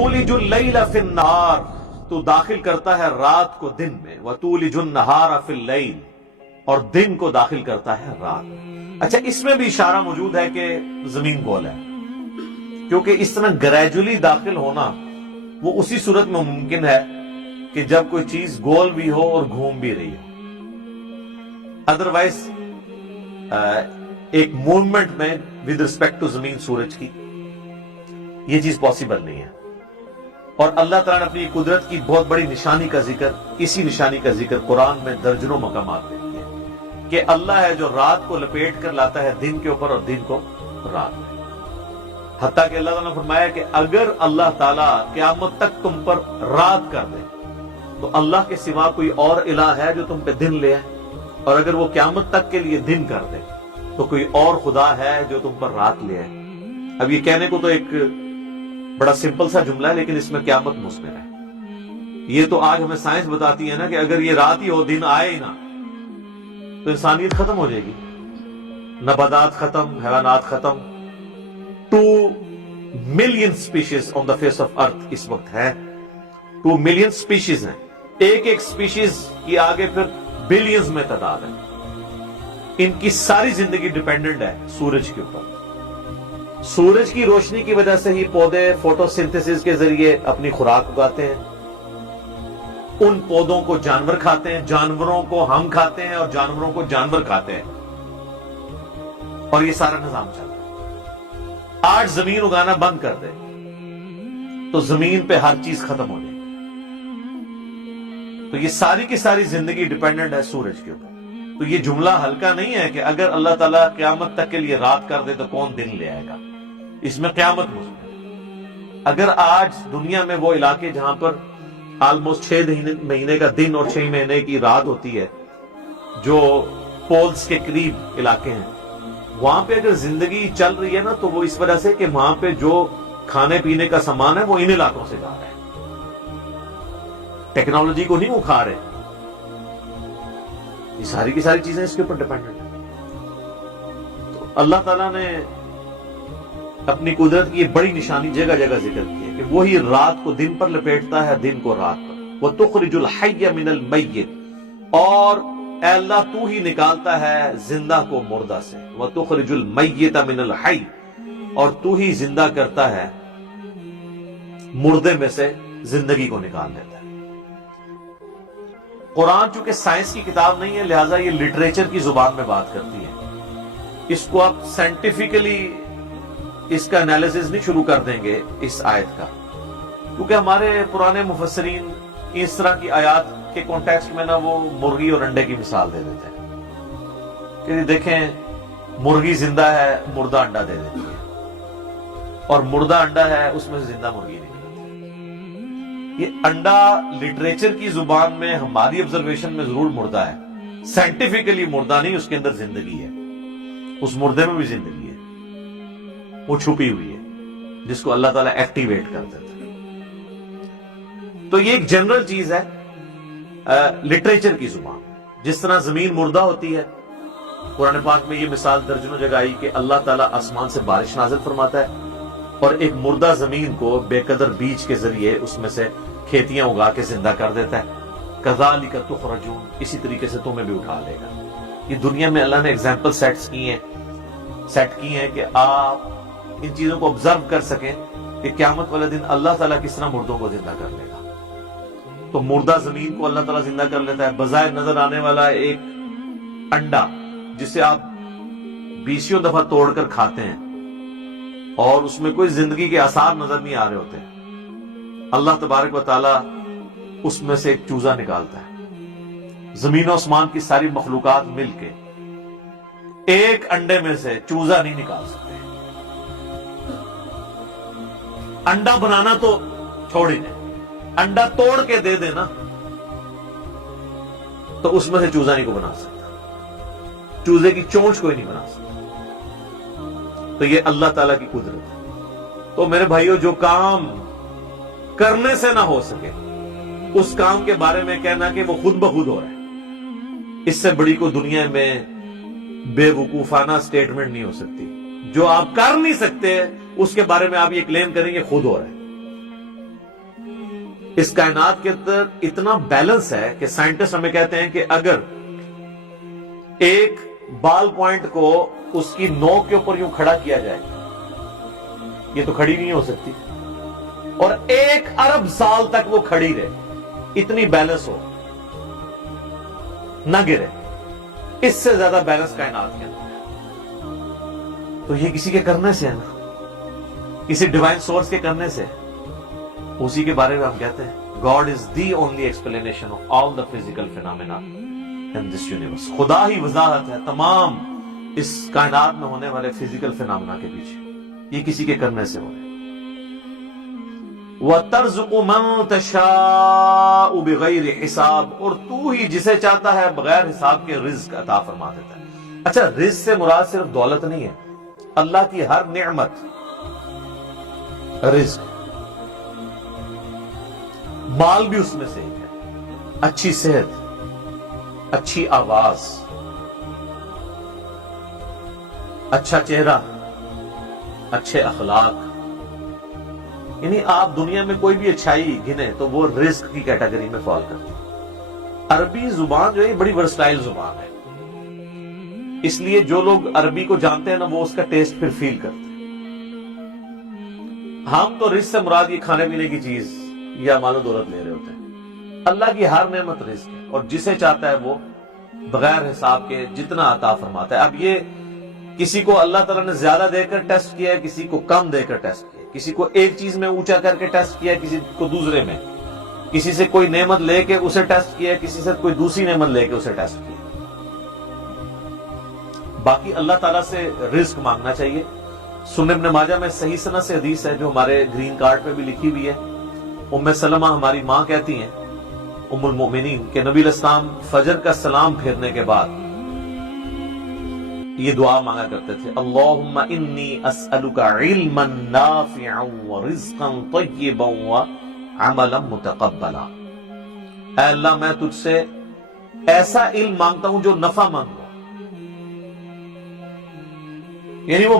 تولج اللیل فی النہار، تو داخل کرتا ہے رات کو دن میں، وتولج النہار فی اللیل، اور دن کو داخل کرتا ہے رات۔ اچھا، اس میں بھی اشارہ موجود ہے کہ زمین گول ہے، کیونکہ اس طرح گریجولی داخل ہونا وہ اسی صورت میں ممکن ہے کہ جب کوئی چیز گول بھی ہو اور گھوم بھی رہی ہو، ادروائز ایک موومنٹ میں ود رسپیکٹ ٹو زمین سورج کی یہ چیز پاسبل نہیں ہے۔ اور اللہ تعالیٰ نے اپنی قدرت کی بہت بڑی نشانی کا ذکر، اسی نشانی کا ذکر قرآن میں درجنوں مقامات پہ کیا کہ اللہ ہے جو رات کو لپیٹ کر لاتا ہے دن کے اوپر اور دن کو رات میں۔ حتیٰ کہ اللہ تعالیٰ نے فرمایا کہ اگر اللہ تعالیٰ قیامت تک تم پر رات کر دے تو اللہ کے سوا کوئی اور الہ ہے جو تم پہ دن لے آئے، اور اگر وہ قیامت تک کے لیے دن کر دے تو کوئی اور خدا ہے جو تم پر رات لے آئے۔ اب یہ کہنے کو تو ایک بڑا سمپل سا جملہ ہے، لیکن اس میں قیامت مضمر ہے۔ یہ تو آج ہمیں سائنس بتاتی ہے نا کہ اگر یہ رات ہی ہو، دن آئے ہی نہ، تو انسانیت ختم ہو جائے گی، نباتات ختم، حیوانات ختم۔ 2 million species on the face of earth اس وقت ہے، 2 ملین سپیشیز ہیں، ایک سپیشیز کی آگے پھر بلینز میں تعداد ہے۔ ان کی ساری زندگی ڈیپینڈنٹ ہے سورج کے اوپر۔ سورج کی روشنی کی وجہ سے ہی پودے فوٹو سنتھسس کے ذریعے اپنی خوراک اگاتے ہیں، ان پودوں کو جانور کھاتے ہیں، جانوروں کو ہم کھاتے ہیں، اور جانوروں کو جانور کھاتے ہیں، اور یہ سارا نظام چل رہا ہے۔ آج زمین اگانا بند کر دے تو زمین پہ ہر چیز ختم ہو جائے، تو یہ ساری کی ساری زندگی ڈیپینڈنٹ ہے سورج کے اوپر۔ تو یہ جملہ ہلکا نہیں ہے کہ اگر اللہ تعالیٰ قیامت تک کے لیے رات کر دے تو کون دن لے آئے گا، اس میں قیامت مضمر ہے۔ اگر آج دنیا میں وہ علاقے جہاں پر آلموسٹ 6 مہینے کا دن اور 6 مہینے کی رات ہوتی ہے، جو پولز کے قریب علاقے ہیں، وہاں پہ اگر زندگی چل رہی ہے نا تو وہ اس وجہ سے کہ وہاں پہ جو کھانے پینے کا سامان ہے وہ ان علاقوں سے جا رہا ہے، ٹیکنالوجی کو نہیں وہ کھا رہے۔ یہ ساری کی ساری چیزیں اس کے اوپر ڈیپینڈنٹ ہیں۔ تو اللہ تعالیٰ نے اپنی قدرت کی یہ بڑی نشانی جگہ جگہ ذکر کی ہے کہ وہی رات کو دن پر لپیٹتا ہے، دن کو رات پر۔ وَتُخْرِجُ الْحَيَّ مِنَ الْمَيِّتِ، اور اے اللہ تو ہی نکالتا ہے زندہ کو مردہ سے۔ وَتُخْرِجُ الْمَيِّتَ مِنَ الْحَيِّ، اور تو ہی زندہ کرتا ہے مردے میں سے زندگی کو نکال دیتا ہے۔ قرآن چونکہ سائنس کی کتاب نہیں ہے، لہٰذا یہ لٹریچر کی زبان میں بات کرتی ہے۔ اس کو آپ سائنٹیفکلی اس کا انالیسس نہیں شروع کر دیں گے اس آیت کا، کیونکہ ہمارے پرانے مفسرین اس طرح کی آیات کے کانٹیکسٹ میں نا وہ مرغی اور انڈے کی مثال دے دیتے ہیں کہ دیکھیں مرغی زندہ ہے، مردہ انڈا دے دیتی ہے، اور مردہ انڈا ہے اس میں سے زندہ مرغی نکلتی ہے۔ یہ انڈا لٹریچر کی زبان میں ہماری آبزرویشن میں ضرور مردہ ہے، سائنٹیفکلی مردہ نہیں، اس کے اندر زندگی ہے، اس مردے میں بھی زندگی ہے، وہ چھپی ہوئی ہے جس کو اللہ تعالیٰ ایکٹیویٹ کر دیتا ہے۔ تو یہ ایک جنرل چیز ہے لٹریچر کی زبان، جس طرح زمین مردہ ہوتی ہے، قرآن پاک میں یہ مثال درجنوں جگہ آئی کہ اللہ تعالیٰ آسمان سے بارش نازل فرماتا ہے اور ایک مردہ زمین کو بے قدر بیج کے ذریعے اس میں سے کھیتیاں اگا کے زندہ کر دیتا ہے۔ کذالک تخرجون، اسی طریقے سے تمہیں بھی اٹھا لے گا۔ یہ دنیا میں اللہ نے ایگزامپل سیٹ کی ہیں کہ آپ ان چیزوں کو آبزرو کر سکیں کہ قیامت والے دن اللہ تعالیٰ کس طرح مردوں کو زندہ کر لے گا۔ تو مردہ زمین کو اللہ تعالیٰ زندہ کر لیتا ہے، بظاہر نظر آنے والا ایک انڈا جسے آپ 20 دفعہ توڑ کر کھاتے ہیں اور اس میں کوئی زندگی کے آثار نظر نہیں آ رہے ہوتے، اللہ تبارک و تعالیٰ اس میں سے ایک چوزا نکالتا ہے۔ زمین و آسمان کی ساری مخلوقات مل کے ایک انڈے میں سے چوزا نہیں نکال سکتے۔ انڈا بنانا تو چھوڑ ہی دیں، انڈا توڑ کے دے دینا تو اس میں سے چوزا نہیں کو بنا سکتا، چوزے کی چونچ کوئی نہیں بنا سکتا۔ تو یہ اللہ تعالیٰ کی قدرت ہے۔ تو میرے بھائیوں، جو کام کرنے سے نہ ہو سکے اس کام کے بارے میں کہنا کہ وہ خود بخود ہو رہا ہے، اس سے بڑی کوئی دنیا میں بے وقوفانہ سٹیٹمنٹ نہیں ہو سکتی۔ جو آپ کر نہیں سکتے اس کے بارے میں آپ یہ کلیم کریں گے خود ہو رہا ہے۔ اس کائنات کے اندر اتنا بیلنس ہے کہ سائنٹسٹ ہمیں کہتے ہیں کہ اگر ایک بال پوائنٹ کو اس کی نوک کے اوپر یوں کھڑا کیا جائے، یہ تو کھڑی نہیں ہو سکتی، اور 1 ارب سال تک وہ کھڑی رہے، اتنی بیلنس ہو، نہ گرے، اس سے زیادہ بیلنس کائنات کے اندر ہے۔ تو یہ کسی کے کرنے سے ہے نا، کسی ڈیوائن سورس کے کرنے سے، اسی کے بارے میں ہم کہتے ہیں God is the only explanation of all the physical phenomena in this universe. خدا ہی وضاحت ہے تمام اس کائنات میں ہونے والے فزیکل فینامنا کے پیچھے، یہ کسی کے کرنے سے ہو رہے۔ وَتَرْزُقُ مَن تَشَاءُ بِغَيْرِ حِسَاب، اور تو ہی جسے چاہتا ہے بغیر حساب کے رزق عطا فرما دیتا ہے۔ اچھا، رزق سے مراد صرف دولت نہیں ہے، اللہ کی ہر نعمت رزق، مال بھی اس میں سے ایک ہے، اچھی صحت، اچھی آواز، اچھا چہرہ، اچھے اخلاق، یعنی آپ دنیا میں کوئی بھی اچھائی گنے تو وہ رزق کی کیٹیگری میں فال کرتی ہے۔ عربی زبان جو ہے بڑی ورسٹائل زبان ہے، اس لیے جو لوگ عربی کو جانتے ہیں نا وہ اس کا ٹیسٹ پھر فیل کرتے ہیں۔ ہم تو رزق سے مراد یہ کھانے پینے کی چیز یا مال و دولت لے رہے ہوتے ہیں، اللہ کی ہر نعمت رزق ہے، اور جسے چاہتا ہے وہ بغیر حساب کے جتنا عطا فرماتا ہے۔ اب یہ کسی کو اللہ تعالیٰ نے زیادہ دے کر ٹیسٹ کیا ہے، کسی کو کم دے کر ٹیسٹ کیا ہے، کسی کو ایک چیز میں اونچا کر کے ٹیسٹ کیا ہے، کسی کو دوسرے میں، کسی سے کوئی نعمت لے کے اسے ٹیسٹ کیا ہے، کسی سے کوئی دوسری نعمت لے کے اسے ٹیسٹ کیا۔ باقی اللہ تعالیٰ سے رزق مانگنا چاہیے۔ سنن ابن ماجہ میں صحیح سند سے حدیث ہے جو ہمارے گرین کارڈ پہ بھی لکھی ہوئی ہے۔ ام سلمہ ہماری ماں کہتی ہیں، ام المؤمنین، کہ نبی علیہ السلام فجر کا سلام پھیرنے کے بعد یہ دعا مانگا کرتے تھے، اللہم انی اسألک علما نافعا ورزقا طیبا وعملا متقبلا۔ اے اللہ میں تجھ سے ایسا علم مانگتا ہوں جو نفع مند ہو، یعنی وہ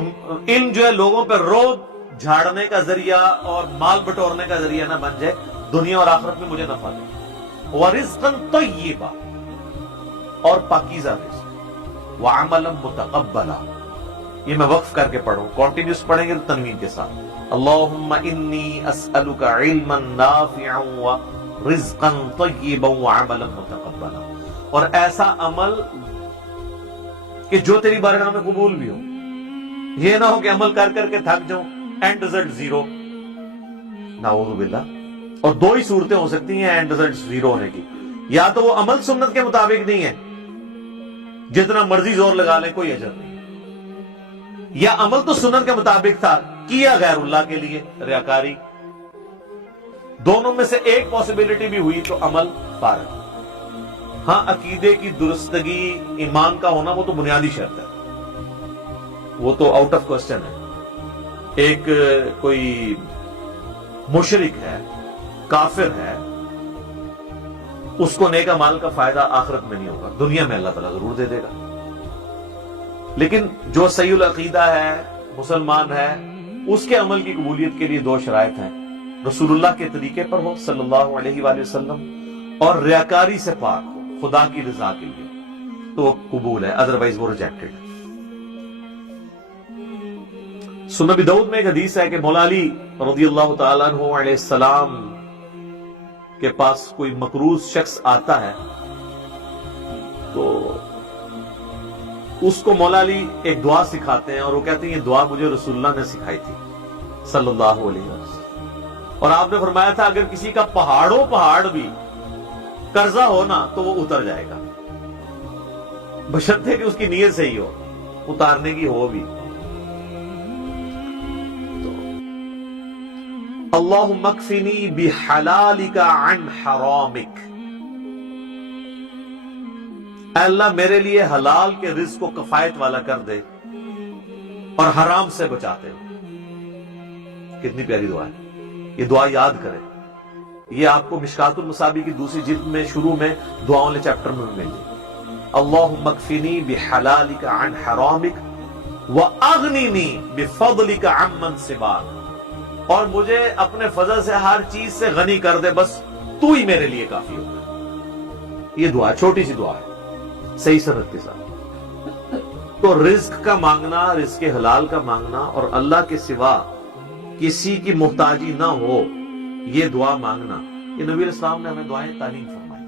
علم جو ہے لوگوں پہ روب جھاڑنے کا ذریعہ اور مال بٹورنے کا ذریعہ نہ بن جائے، دنیا اور آخرت میں مجھے نفع دے، ورزقا طیبا، اور پاکیزہ رزق، وعملا متقبلا۔ یہ میں وقف کر کے پڑھوں، کنٹینیوس پڑھیں گے تو تنوین کے ساتھ، اللہم انی اسألک علما نافعا ورزقا طیبا وعملا متقبلا، اور ایسا عمل کہ جو تیری بارگاہ میں قبول بھی ہو۔ یہ نہ ہو کہ عمل کر کر کے تھک جاؤں، اینڈ رزلٹ زیرو، نعوذ باللہ۔ اور دو ہی صورتیں ہو سکتی ہیں اینڈ رزلٹ زیرو ہونے کی، یا تو وہ عمل سنت کے مطابق نہیں ہے، جتنا مرضی زور لگا لیں کوئی اجر نہیں، یا عمل تو سنت کے مطابق تھا، کیا غیر اللہ کے لیے، ریاکاری۔ دونوں میں سے ایک پاسبلٹی بھی ہوئی تو عمل فارغ۔ ہاں، عقیدے کی درستگی، ایمان کا ہونا وہ تو بنیادی شرط ہے، وہ تو آؤٹ آف کوسچن ہے۔ ایک کوئی مشرک ہے، کافر ہے، اس کو نیک اعمال کا فائدہ آخرت میں نہیں ہوگا، دنیا میں اللہ تعالیٰ ضرور دے دے گا۔ لیکن جو صحیح العقیدہ ہے، مسلمان ہے، اس کے عمل کی قبولیت کے لیے دو شرائط ہیں، رسول اللہ کے طریقے پر ہو صلی اللہ علیہ وآلہ وسلم، اور ریاکاری سے پاک ہو خدا کی رضا کے لیے، تو وہ قبول ہے، ادروائز وہ ریجیکٹڈ ہے۔ سنن ابی داؤد میں ایک حدیث ہے کہ مولا علی رضی اللہ تعالیٰ عنہ علیہ السلام کے پاس کوئی مقروض شخص آتا ہے تو اس کو مولا علی ایک دعا سکھاتے ہیں، اور وہ کہتے ہیں یہ دعا مجھے رسول اللہ نے سکھائی تھی صلی اللہ علیہ وسلم، اور آپ نے فرمایا تھا اگر کسی کا پہاڑوں پہاڑ بھی قرضہ ہو نا تو وہ اتر جائے گا، بشرطے کہ اس کی نیت صحیح ہو، اتارنے کی ہو بھی۔ اللہم اکفنی بحلالک عن حرامک، اے اللہ میرے لیے حلال کے رزق کو کفایت والا کر دے اور حرام سے بچاتے ہو۔ کتنی پیاری دعا ہے، یہ دعا یاد کریں، یہ آپ کو مشکات المصابیح کی دوسری جلد میں شروع میں دعاؤں والے چیپٹر میں مل جائے۔ اللہم اکفنی بحلالک عن حرامک واغننی بفضلک عمن سواک، اور مجھے اپنے فضل سے ہر چیز سے غنی کر دے، بس تو ہی میرے لیے کافی ہوگا۔ یہ دعا چھوٹی سی دعا ہے صحیح سند کے ساتھ۔ تو رزق کا مانگنا، رزق حلال کا مانگنا اور اللہ کے سوا کسی کی محتاجی نہ ہو، یہ دعا مانگنا، یہ نبی علیہ السلام نے ہمیں دعائیں تعلیم فرمائی۔